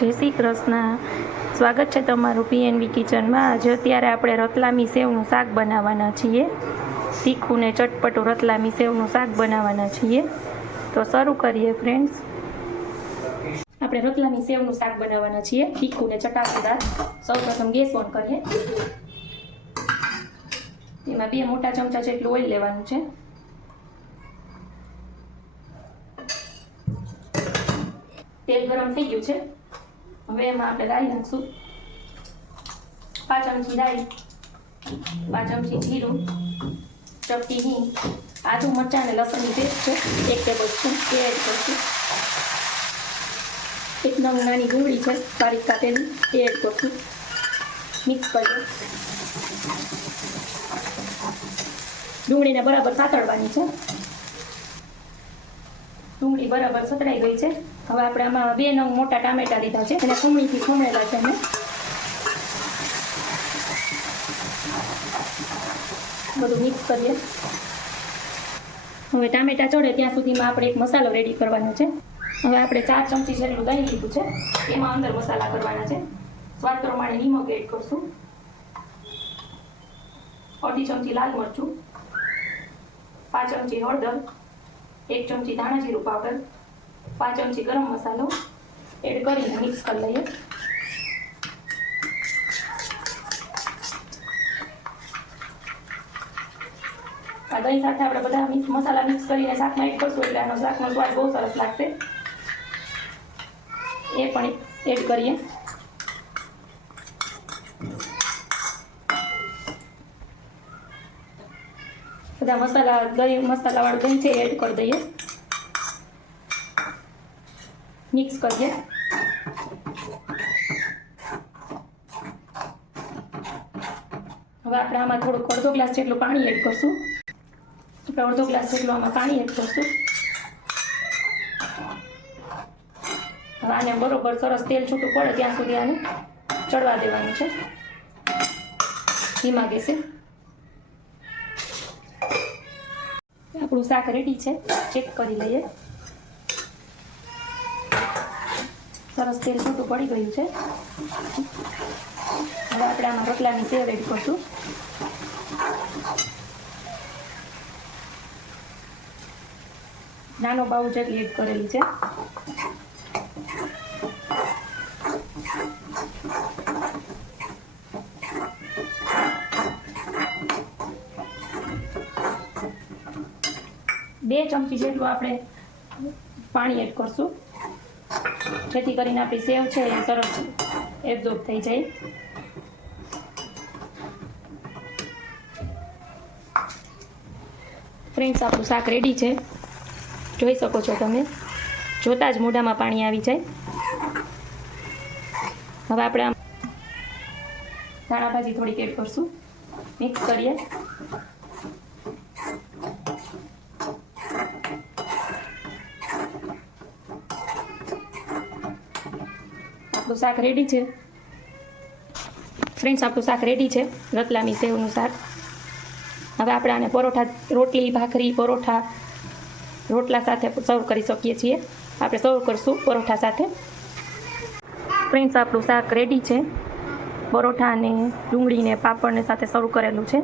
જય શ્રી કૃષ્ણ. સ્વાગત છે તમારું PNV કિચનમાં. આજે અત્યારે આપણે રતલામી સેવનું શાક બનાવવાના છીએ. તીખું ને ચટપટું રતલામી સેવનું શાક બનાવવાના છીએ. તો શરૂ કરીએ ફ્રેન્ડ્સ. આપણે રતલામી સેવનું શાક બનાવવાના છીએ, તીખું ને ચટાકેદાર. સૌપ્રથમ ગેસ ઓન કરીએ. એમાં 2 મોટા ચમચા જેટલું ઓઇલ લેવાનું છે. તેલ ગરમ થઈ ગયું છે. હવે એમાં આપણે રાઈ નાખશું. 5 ચમચી રાઈ, 5 ચમચી જીરું, ચપટી હિંગ, આદુ મરચાં અને લસણની પેસ્ટ છે 1 ટેબલસ્પૂન એ એડ કરશું. 1 નંગ નાની ડુંગળી છે બારીક કાપેલી એ એડ કરશું. મિક્સ કરીએ. ડુંગળીને બરાબર સાતળવાની છે. ડુંગળી બરાબર સતળાઈ ગઈ છે. હવે આપણે આમાં 2 નંગ મોટા ટામેટા લીધા છે, એને ખમણીથી ખમણેલા છે અમે. બધું મિક્સ કરીએ. હવે ટામેટા ચડે ત્યાં સુધીમાં આપણે એક મસાલો રેડી કરવાનો છે. હવે આપણે 4 ચમચી જેટલું દહીં લીધું છે, એમાં અંદર મસાલા કરવાના છે. સ્વાદ પ્રમાણે નિમક એડ કરશું. 1/2 ચમચી લાલ મરચું, 5 ચમચી હળદર, 1 ચમચી ધાણા જીરું પાવડર, 5 ચમચી ગરમ મસાલો એડ કરીને મિક્સ કરી લઈએ. આ દહીં સાથે આપણે બધા મસાલા મિક્સ કરીને શાકમાં એડ કરશું એટલે આનો શાકનો સ્વાદ બહુ સરસ લાગશે. એ પણ એડ કરીએ. બધા મસાલાવાળું દહીં છે એડ કરી દઈએ. મિક્સ કરીએ. હવે આપણે આમાં થોડુંક 1/2 ગ્લાસ જેટલું પાણી એડ કરશું. આપણે 1/2 ગ્લાસ જેટલું આમાં પાણી એડ કરશું. હવે આને બરોબર સરસ તેલ છૂટું પડે ત્યાં સુધી આને ચડવા દેવાનું છે ધીમા ગેસે. આપણું શાક રેડી છે, ચેક કરી લઈએ. સરસ તેલ છૂટું પડી ગયું છે. હવે આપણે આમાં રતલામી સેવ એડ કરશું. નાનો બાઉલ જેટલી એડ કરેલી છે. બે ચમચી જેટલું આપણે પાણી એડ કરશું, જેથી કરીને આપણી સેવ છે એ સરસ એબ્ઝોર્બ થઈ જાય. ફ્રેન્ડ્સ, આપણું શાક રેડી છે, જોઈ શકો છો તમે. જોતાં જ મોઢામાં પાણી આવી જાય. હવે આપણે આમ ધાણા ભાજી થોડીક એડ કરશું. મિક્સ કરીએ. આપણું શાક રેડી છે ફ્રેન્ડ્સ. આપણું શાક રેડી છે, રતલામી સેવનું શાક. હવે આપણે આને પરોઠા, રોટલી, ભાખરી, પરોઠા, રોટલા સાથે સર્વ કરી શકીએ છીએ. આપણે સર્વ કરશું પરોઠા સાથે. ફ્રેન્ડ્સ, આપણું શાક રેડી છે. પરોઠા અને ડુંગળીને પાપડને સાથે સર્વ કરેલું છે.